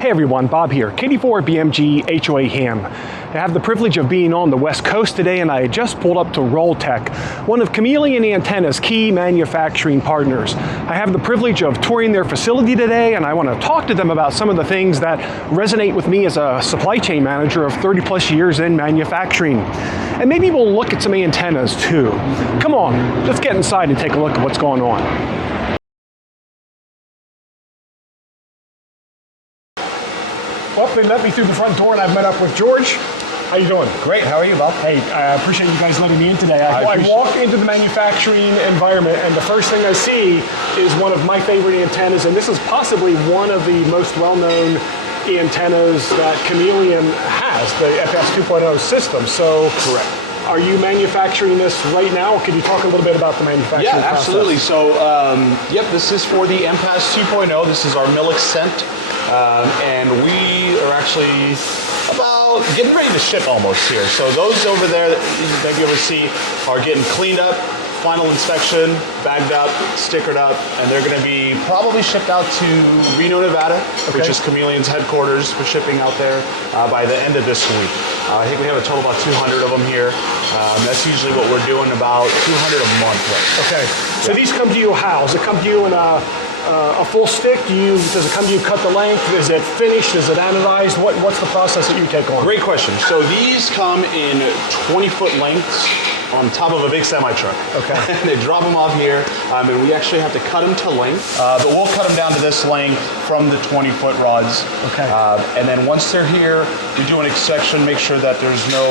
Hey everyone, Bob here, KD4BMG HOA Ham. I have the privilege of being on the West Coast today, and I just pulled up to Rolltech, one of Chameleon Antenna's key manufacturing partners. I have the privilege of touring their facility today, and I want to talk to them about some of the things that resonate with me as a supply chain manager of 30 plus years in manufacturing. And maybe we'll look at some antennas too. Come on, let's get inside and take a look at what's going on. Well, they let me through the front door and I've met up with George. How you doing? Great, how are you, Bob? Hey, I appreciate you guys letting me in today. I walk into the manufacturing environment and the first thing I see is one of my favorite antennas, and this is possibly one of the most well-known antennas that Chameleon has, the FS 2.0 system. So, correct. Are you manufacturing this right now? Can you talk a little bit about the manufacturing process? Yeah, absolutely. So, yep, this is for the MPAS 2.0. This is our Millicent. And we are actually about getting ready to ship almost here. So those over there that you may be able to see are getting cleaned up, final inspection, bagged up, stickered up, and they're going to be probably shipped out to Reno, Nevada, which is Chameleon's headquarters for shipping out there by the end of this week. I think we have a total of about 200 of them here. That's usually what we're doing, about 200 a month. Okay, so these come to you how? Does it come to you in a full stick? Does it come to you cut the length? Is it finished? Is it anodized? What's the process that you take on? Great question. So these come in 20-foot lengths on top of a big semi-truck. Okay. They drop them off here, and we actually have to cut them to length, but we'll cut them down to this length from the 20-foot rods. Okay. And then once they're here, we do an inspection, make sure that there's no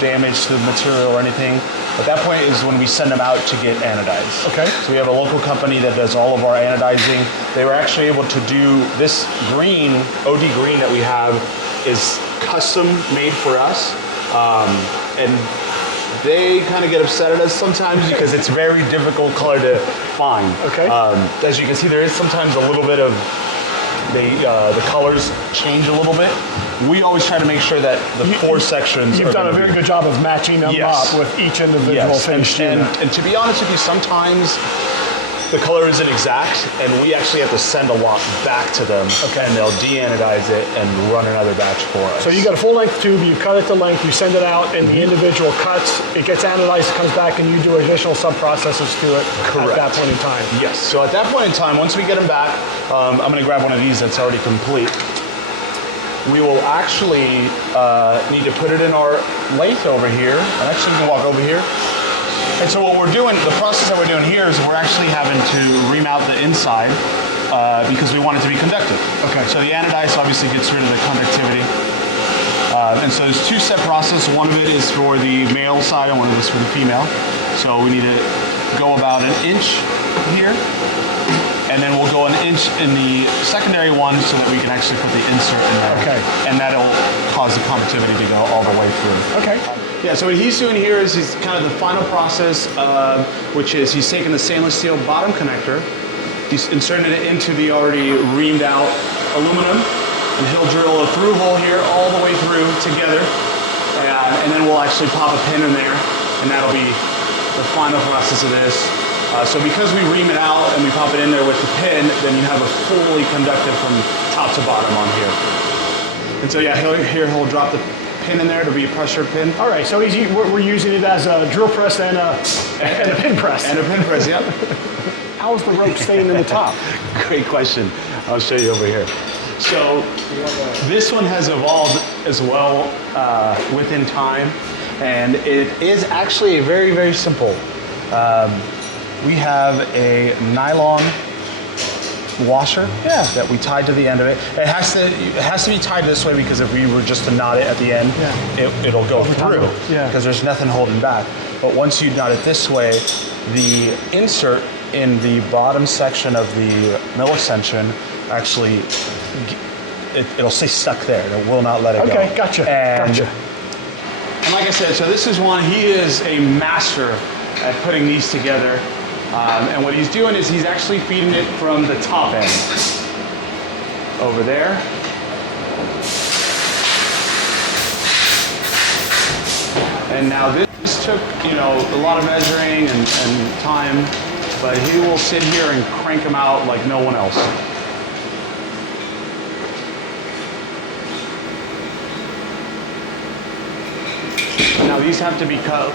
damage to the material or anything. At that point is when we send them out to get anodized. Okay. So we have a local company that does all of our anodizing. They were actually able to do this green, OD green that we have is custom made for us. And they kind of get upset at us sometimes because it's very difficult color to find. Okay. As you can see, there is sometimes a little bit of the colors change a little bit. We always try to make sure that the four sections. You've done a very good job of matching them up with each individual finished unit. And to be honest with you, sometimes the color isn't exact, and we actually have to send a lot back to them, and they'll de-anodize it and run another batch for us. So you got a full-length tube, you cut it to length, you send it out, and the individual cuts, it gets anodized, it comes back, and you do additional sub-processes to it at that point in time. Yes, so at that point in time, once we get them back, I'm going to grab one of these that's already complete. We will actually need to put it in our lathe over here, and actually we can walk over here. And so what we're doing, the process that we're doing here is we're actually having to ream out the inside because we want it to be conductive. Okay. So the anodized obviously gets rid of the conductivity. And so there's two-step process. One of it is for the male side and one of it is for the female. So we need to go about an inch here. And then we'll go an inch in the secondary one so that we can actually put the insert in there. Okay. And that'll cause the conductivity to go all the way through. Okay. Yeah, so what he's doing here is he's kind of the final process, which is he's taking the stainless steel bottom connector, he's inserting it into the already reamed out aluminum, and he'll drill a through hole here all the way through together, and then we'll actually pop a pin in there, and that'll be the final process of this. So because we ream it out and we pop it in there with the pin, then you have a fully conductive from top to bottom on here. And so yeah, he'll drop the pin in there to be a pressure pin. All right, so we're using it as a drill press and a pin press. And a pin press, yep. How is the rope staying in the top? Great question. I'll show you over here. So this one has evolved as well within time, and it is actually very, very simple. We have a nylon washer that we tied to the end of it. It has to be tied this way because if we were just to knot it at the end, it'll go through because there's nothing holding back. But once you knot it this way, the insert in the bottom section of the mill extension actually it'll stay stuck there. It will not let it go. Okay, gotcha. And like I said, so this is one. He is a master at putting these together. And what he's doing is he's actually feeding it from the top end over there. And now this took, a lot of measuring and time, but he will sit here and crank them out like no one else. Now these have to be cut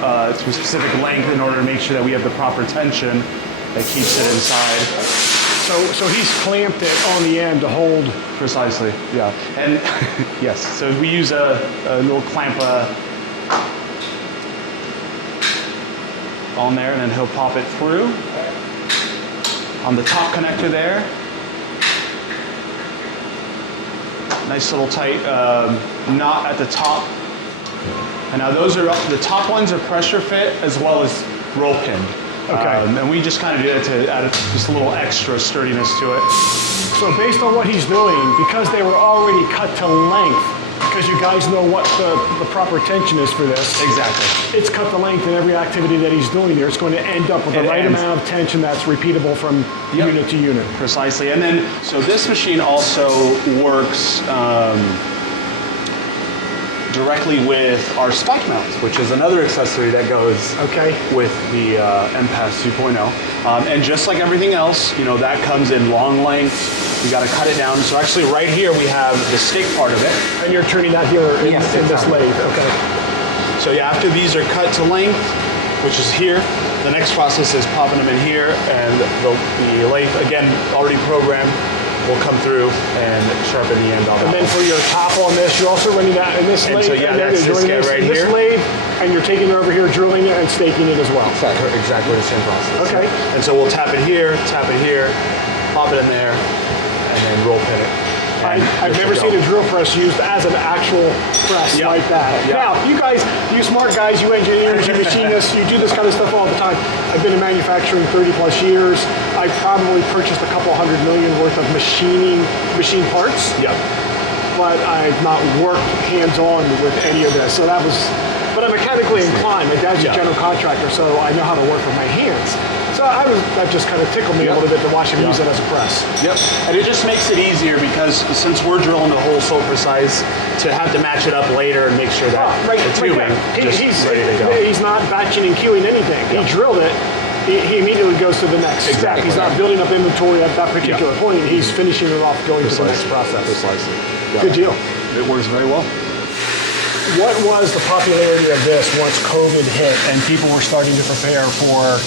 to a specific length in order to make sure that we have the proper tension that keeps it inside. So he's clamped it on the end to hold. Precisely, yeah. And yes, so we use a little clamp on there, and then he'll pop it through on the top connector there. Nice little tight knot at the top. And now those are the top ones are pressure fit as well as roll pinned. Okay. And we just kind of do that to add just a little extra sturdiness to it. So based on what he's doing, because they were already cut to length, because you guys know what the proper tension is for this. Exactly. It's cut to length in every activity that he's doing there. It's going to end up with the right amount of tension that's repeatable from unit to unit. Precisely. And then, so this machine also works directly with our spike mount, which is another accessory that goes with the MPAS 2.0. And just like everything else, you know, that comes in long length. You got to cut it down. So actually right here we have the stick part of it. And you're turning that here in this lathe, okay. So yeah, after these are cut to length, which is here, the next process is popping them in here, and the lathe, again, already programmed, will come through and sharpen the end on that. And then for your top on this, you're also running that in this lathe. So yeah, that's this guy right here. This lathe, and you're taking it over here, drilling it and staking it as well. Exactly the same process. Okay. And so we'll tap it here, pop it in there, and then roll pin it. I've never seen a drill press used as an actual press like that. Now, you guys, you smart guys, you engineers, you machinists, you do this kind of stuff all the time. I've been in manufacturing 30 plus years. I've probably purchased a couple $100 million worth of machine parts. But I've not worked hands-on with any of this. So but I'm mechanically inclined. My dad's a general contractor, so I know how to work with my hands. So that just kind of tickled me a little bit to watch him use it as a press. And it just makes it easier because since we're drilling the hole so precise, to have to match it up later and make sure that the tubing is ready to go. He's not batching and queuing anything. He drilled it. He immediately goes to the next step. He's not building up inventory at that particular point. He's finishing it off, going to the next process. Precisely. Good deal. It works very well. What was the popularity of this once COVID hit and people were starting to prepare for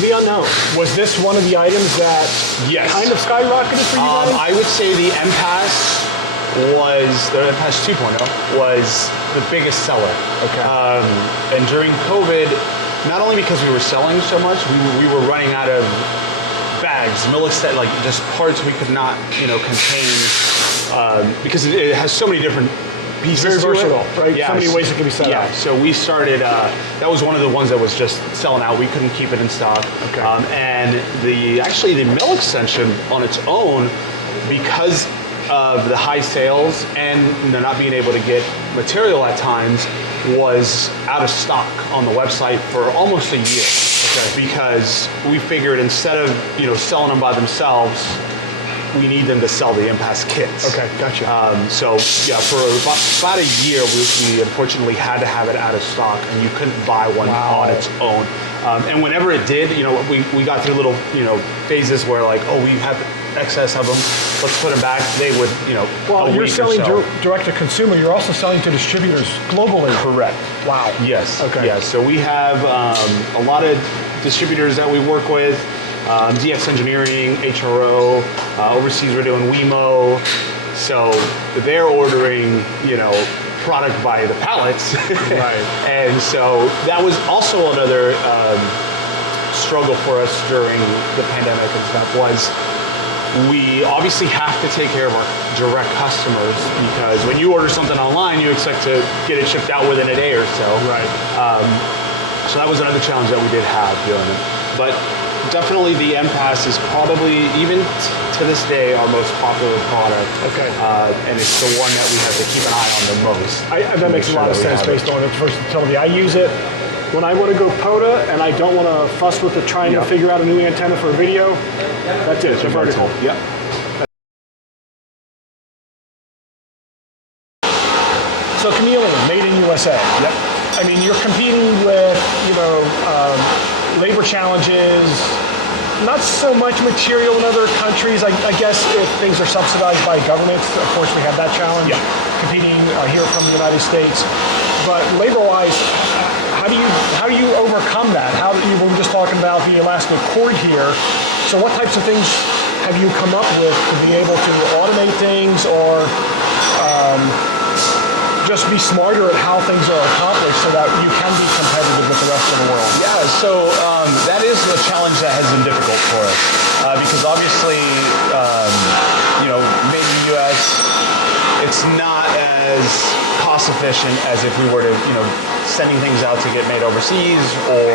the unknown? Was this one of the items that kind of skyrocketed for you guys? I would say the MPAS 2.0 was the biggest seller. And during COVID, not only because we were selling so much, we were running out of bags, like just parts we could not, contain, because it has so many different pieces. Very versatile, right? So many ways it can be set up. So we started, that was one of the ones that was just selling out. We couldn't keep it in stock. And actually the mill extension on its own, because of the high sales and not being able to get material at times, was out of stock on the website for almost a year. Because we figured instead of selling them by themselves, we need them to sell the MPAS kits. Gotcha. So yeah, for about a year, we unfortunately had to have it out of stock, and you couldn't buy one on its own. And whenever it did, we got through little phases where like, oh, we have excess of them, let's put them back. They would, Well, you're selling direct to consumer. You're also selling to distributors globally. Correct. Wow. Yes. Yeah. So we have a lot of distributors that we work with. DX Engineering, HRO, overseas we're doing WeMo, so they're ordering, product by the pallets. And so that was also another struggle for us during the pandemic and stuff, was we obviously have to take care of our direct customers, because when you order something online, you expect to get it shipped out within a day or so. So that was another challenge that we did have doing it. But definitely the MPAS is probably, even to this day, our most popular product. And it's the one that we have to keep an eye on the most. That makes a lot of sense based on its versatility. I use it when I want to go POTA and I don't want to fuss with trying to figure out a new antenna for a video. That's it. It's a vertical. So Chameleon, made in USA. I mean, you're competing with, labor challenges, not so much material in other countries. I guess if things are subsidized by governments, of course we have that challenge. competing here from the United States. But labor-wise, how do you overcome that? We were just talking about the elastic cord here. So what types of things have you come up with to be able to automate things, or just be smarter at how things are accomplished so that you can be competitive with the rest of the world? Yeah, so that is a challenge that has been difficult for us because obviously, made in the U.S., it's not as cost efficient as if we were to, sending things out to get made overseas or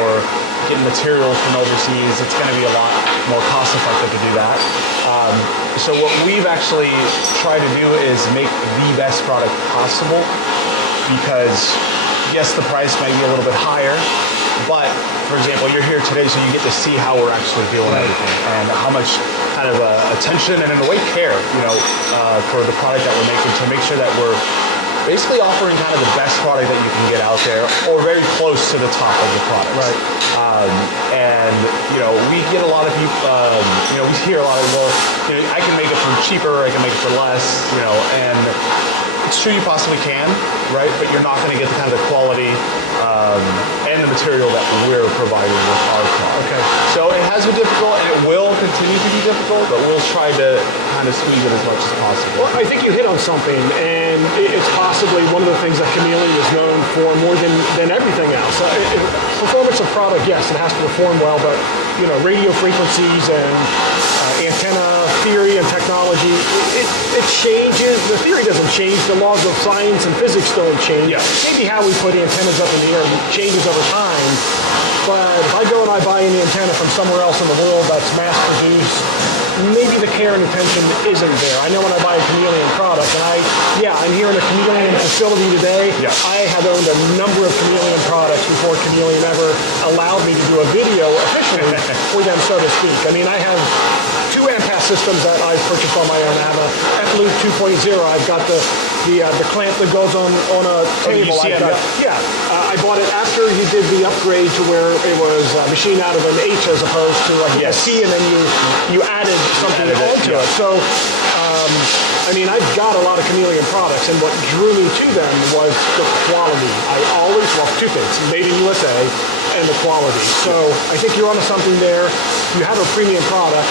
getting materials from overseas. It's going to be a lot more cost effective to do that. So what we've actually tried to do is make the best product possible, because yes, the price might be a little bit higher, but for example, you're here today, so you get to see how we're actually doing everything and how much kind of attention and in a way care, for the product that we're making, to make sure that we're basically offering kind of the best product that you can get out there, or very close to the top of the product. Right. We get a lot of people, we hear a lot of, I can make it for cheaper, I can make it for less, and it's true you possibly can, right? But you're not going to get the kind of the quality and the material that we're providing with our product. Okay. So it has been difficult, and it will continue to be difficult, but we'll try to kind of squeeze it as much as possible. Well, I think you hit on something, and it's possibly one of the things that Chameleon is known for more than everything else. Performance of product, yes, it has to perform well, but radio frequencies and antenna theory and technology, it changes. The theory doesn't change. The laws of science and physics don't change. Yeah. Maybe how we put antennas up in the air changes over time. But if I go and I buy an antenna from somewhere else in the world that's mass produced, maybe the care and attention isn't there. I know when I buy a Chameleon product, and I'm here in a Chameleon facility today. Yeah. I had owned a number of Chameleon products before Chameleon ever allowed me to do a video officially for them, so to speak. I mean, I have 2 AMPAS systems that I've purchased on my own. I have a F-Loop 2.0. I've got the clamp that goes on a table. I bought it after he did the upgrade to where it was machined out of an H as opposed to a C, and then you added something onto it. So, I've got a lot of Chameleon products, and what drew me to them was the quality. Two things: made in USA and the quality. So I think you're onto something there. You have a premium product.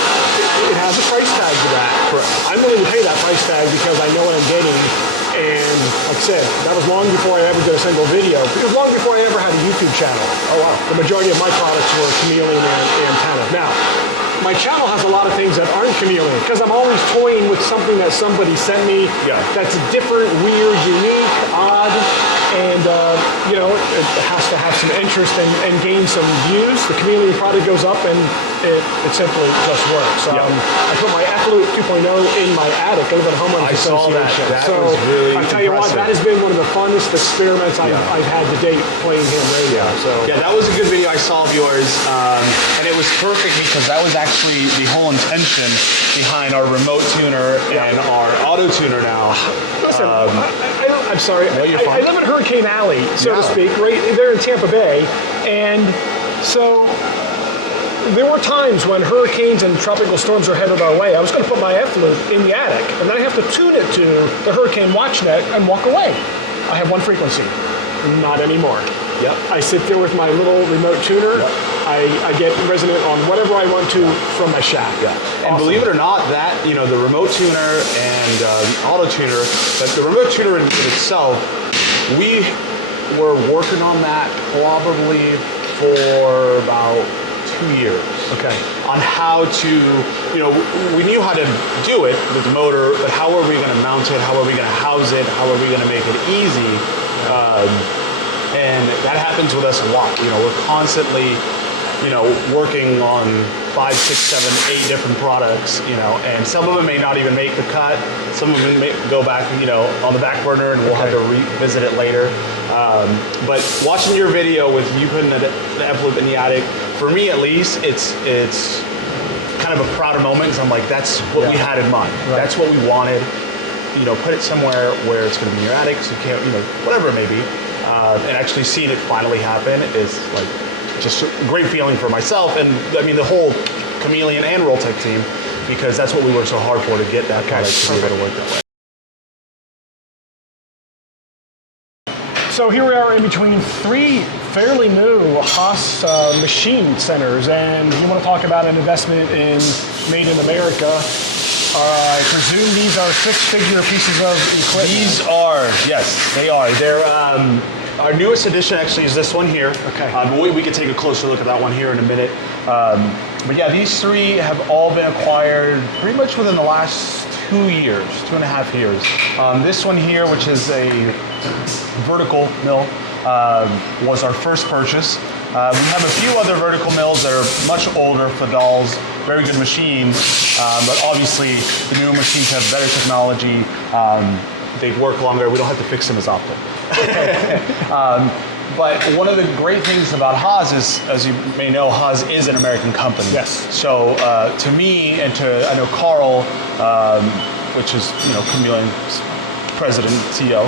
It has a price tag to that. Correct. I'm willing to pay that price tag because I know what I'm getting. And like I said, that was long before I ever did a single video. It was long before I ever had a YouTube channel. Oh wow. The majority of my products were Chameleon Antenna. Now, my channel has a lot of things that aren't Chameleon, because I'm always toying with something that somebody sent me that's different, weird, unique, odd, and it has to have some interest and gain some views. The Chameleon product goes up, and it simply just works. I put my F-Loop 2.0 in my attic. I live at a homeowners association. That was really I tell you what, that has been one of the funnest experiments I've had to date playing ham radio. Yeah, that was a good video I saw of yours, and it was perfect because that was actually the whole intention behind our remote tuner and our auto tuner now. Listen, I'm sorry. No, you're fine. I live in Hurricane Alley, so to speak, right there in Tampa Bay, and so there were times when hurricanes and tropical storms are headed our way. I was going to put my F-Loop in the attic, and then I have to tune it to the Hurricane WatchNet and walk away. I have one frequency. Not anymore. Yep. I sit there with my little remote tuner. Yep. I get resonant on whatever I want to from my shack. Yeah. And believe it or not, that the remote tuner and the auto tuner, but the remote tuner in itself, we were working on that probably for about 2 years. Okay. On how to, we knew how to do it with the motor, but how are we going to mount it? How are we going to house it? How are we going to make it easy? And that happens with us a lot. We're constantly, working on 5, 6, 7, 8 different products, and some of them may not even make the cut. Some of them may go back, on the back burner, and we'll have to revisit it later. But watching your video with you putting the F-Loop in the attic, for me at least, it's kind of a prouder moment, because I'm like, that's what we had in mind. Right. That's what we wanted. Put it somewhere where it's going to be in your attic, so you can't, whatever it may be. And actually seeing it finally happen is like just a great feeling for myself, and the whole Chameleon and Rolltech team, because that's what we worked so hard for, to get that product to be able to work that way. So here we are in between three fairly new Haas machine centers, and you want to talk about an investment in Made in America. I presume these are six-figure pieces of equipment. These are, yes, they are. They're our newest addition actually is this one here. Okay. But we could take a closer look at that one here in a minute. But yeah, these three have all been acquired pretty much within the last 2 years, 2.5 years. This one here, which is a vertical mill, was our first purchase. We have a few other vertical mills that are much older, Fadals, very good machines, but obviously the newer machines have better technology. They work longer. We don't have to fix them as often. But one of the great things about Haas is, as you may know, Haas is an American company. Yes. So to me and to, I know Carl, which is, Chameleon's president, CEO,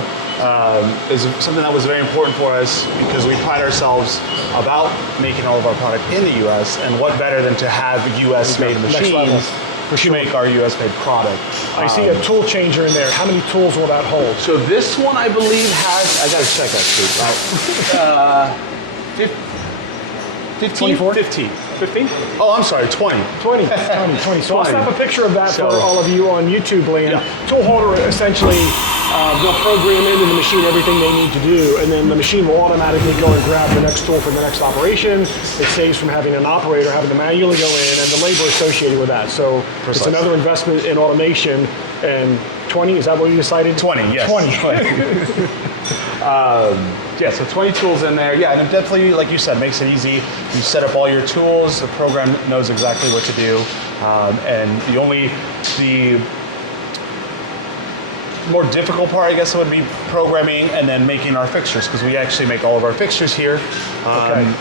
is something that was very important for us because we pride ourselves about making all of our product in the U.S. and what better than to have U.S.-made machines to make our U.S.-made product. I see a tool changer in there. How many tools will that hold? So this one, I believe, has, I got to check actually, 15? 24? 15. 15? Oh, I'm sorry, 20. 20. So I'll snap a picture of that So- for all of you on YouTube land. Yeah. Tool holder, essentially, they'll program into the machine everything they need to do, and then the machine will automatically go and grab the next tool for the next operation. It saves from having an operator having to manually go in and the labor associated with that. So it's Precisely. another investment in automation. And 20, is that what you decided? 20, yes. 20. Yeah, so 20 tools in there. Yeah, and it definitely, like you said, makes it easy. You set up all your tools, the program knows exactly what to do. And the more difficult part, I guess, would be programming and then making our fixtures, because we actually make all of our fixtures here.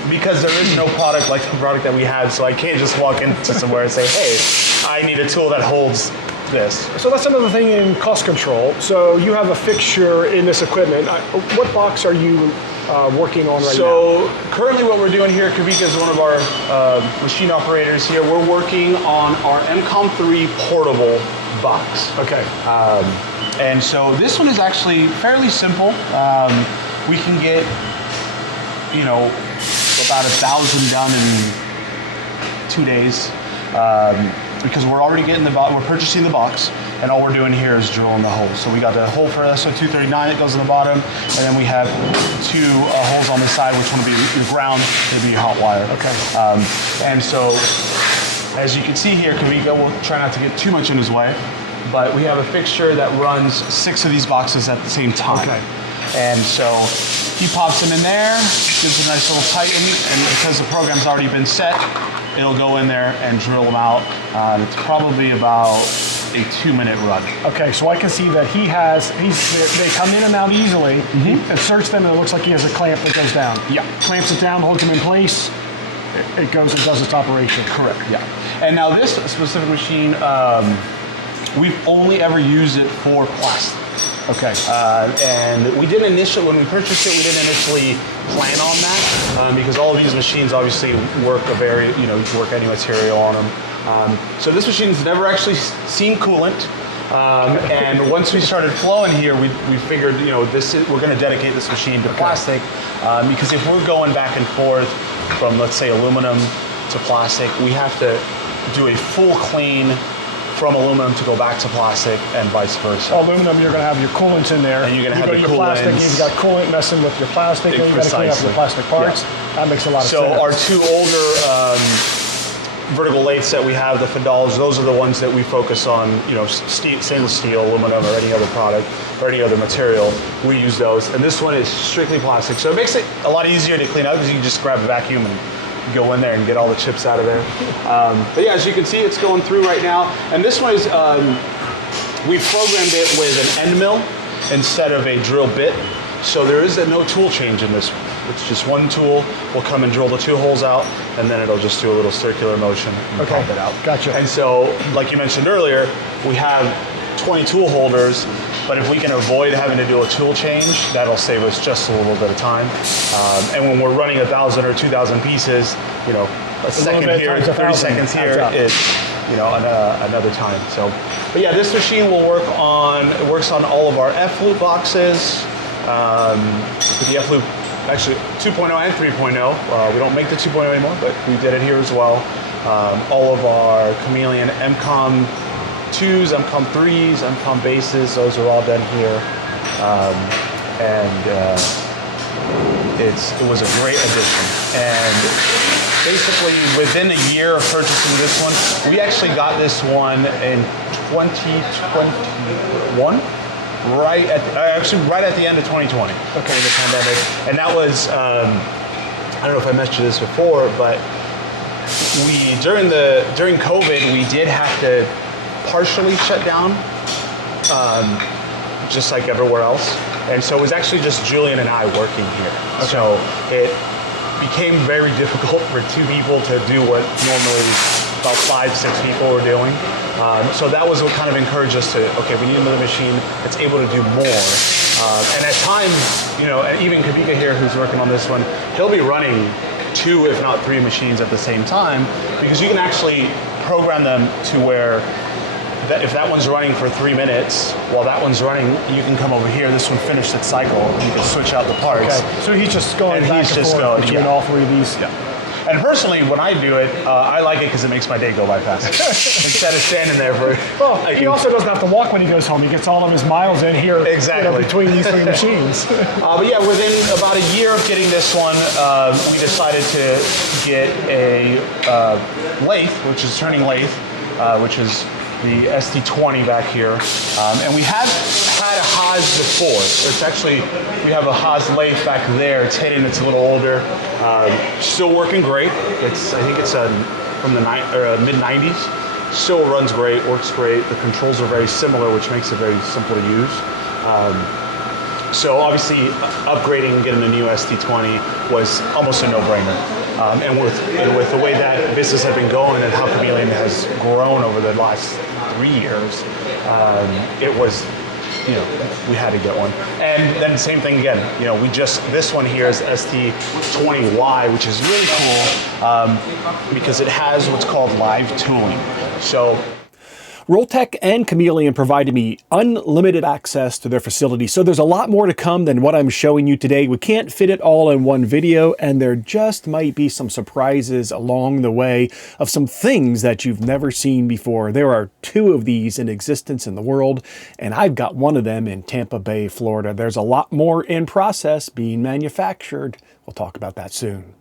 Because there is no product like the product that we have, so I can't just walk into somewhere and say, hey, I need a tool that holds this. So that's another thing in cost control. So you have a fixture in this equipment. What box are you working on right now? So currently what we're doing here, Kavika is one of our machine operators here. We're working on our MCOM3 portable box. Okay. And so this one is actually fairly simple. We can get, about 1,000 done in 2 days. Because we're already getting we're purchasing the box, and all we're doing here is drilling the hole. So we got the hole for SO239 that goes in the bottom, and then we have two holes on the side, which one will be the ground, it'll be hot wire. Okay. And so, as you can see here, Kavika, we'll try not to get too much in his way, but we have a fixture that runs 6 of these boxes at the same time. Okay. And so he pops them in there, gives a nice little tighten, and because the program's already been set, it'll go in there and drill them out. It's probably about a 2-minute run. Okay, so I can see that they come in and out easily. He inserts them and it looks like he has a clamp that goes down. Yeah. Clamps it down, holds them in place. It goes and does its operation. Correct, yeah. And now this specific machine, we've only ever used it for plastic. Okay. And we didn't when we purchased it, we didn't initially plan on that because all of these machines obviously work you can work any material on them. So this machine's never actually seen coolant. And once we started flowing here, we figured, we're going to dedicate this machine to plastic because if we're going back and forth from, let's say, aluminum to plastic, we have to do a full clean from aluminum to go back to plastic and vice versa. Aluminum, you're going to have your coolants in there. And you're going to have go the your plastic, coolants. you've got coolant messing with your plastic, and you got to clean up your plastic parts. Yeah. That makes a lot of sense. So our 2 older vertical lathes that we have, the Fadals, those are the ones that we focus on, stainless steel, aluminum, or any other product, or any other material. We use those. And this one is strictly plastic. So it makes it a lot easier to clean up because you can just grab a vacuum and go in there and get all the chips out of there. But yeah, as you can see, it's going through right now. And this one is, we programmed it with an end mill instead of a drill bit. So there is no tool change in this. It's just one tool. We'll come and drill the 2 holes out, and then it'll just do a little circular motion and pop it out. Gotcha. And so, like you mentioned earlier, we have 20 tool holders, but if we can avoid having to do a tool change, that'll save us just a little bit of time. And when we're running 1,000 or 2,000 pieces, a second here, 30 seconds here is, another time. So, but yeah, this machine works on all of our F-loop boxes. with the F-Loop, actually 2.0 and 3.0. We don't make the 2.0 anymore, but we did it here as well. All of our Chameleon MCOM 2s, MCOM 3s, MCOM bases, those are all done here. It was a great addition. And basically within a year of purchasing this one, we actually got this one in 2021, right at the end of 2020. Okay, the pandemic. And that was, I don't know if I mentioned this before, but during COVID, we did have to partially shut down, just like everywhere else. And so it was actually just Julian and I working here. Okay. So it became very difficult for two people to do what normally about 5-6 people were doing. So that was what kind of encouraged us to, okay, we need another machine that's able to do more. And at times, even Kavika here, who's working on this one, he'll be running 2, if not 3 machines at the same time, because you can actually program them to where if that one's running for 3 minutes, while that one's running, you can come over here. This one finished its cycle, and you can switch out the parts. Okay. So he's just going back and forth between all 3 of these. Yeah. And personally, when I do it, I like it because it makes my day go by faster. Instead of standing there for... Well, he also doesn't have to walk when he goes home. He gets all of his miles in here between these 3 machines. But yeah, within about a year of getting this one, we decided to get a lathe, which is turning lathe, which is the ST20 back here. And we have had a Haas before. It's actually, we have a Haas lathe back there. It's hidden, it's a little older. Still working great. I think it's from the mid-90s. Still runs great, works great. The controls are very similar, which makes it very simple to use. So obviously, upgrading and getting a new ST20 was almost a no-brainer. And with the way that business had been going and how Chameleon has grown over the last 3 years, it was, we had to get one. And then same thing again, this one here is ST20Y, which is really cool because it has what's called live tooling. So Rolltech and Chameleon provided me unlimited access to their facility, so there's a lot more to come than what I'm showing you today. We can't fit it all in one video, and there just might be some surprises along the way of some things that you've never seen before. There are 2 of these in existence in the world, and I've got one of them in Tampa Bay, Florida. There's a lot more in process being manufactured. We'll talk about that soon.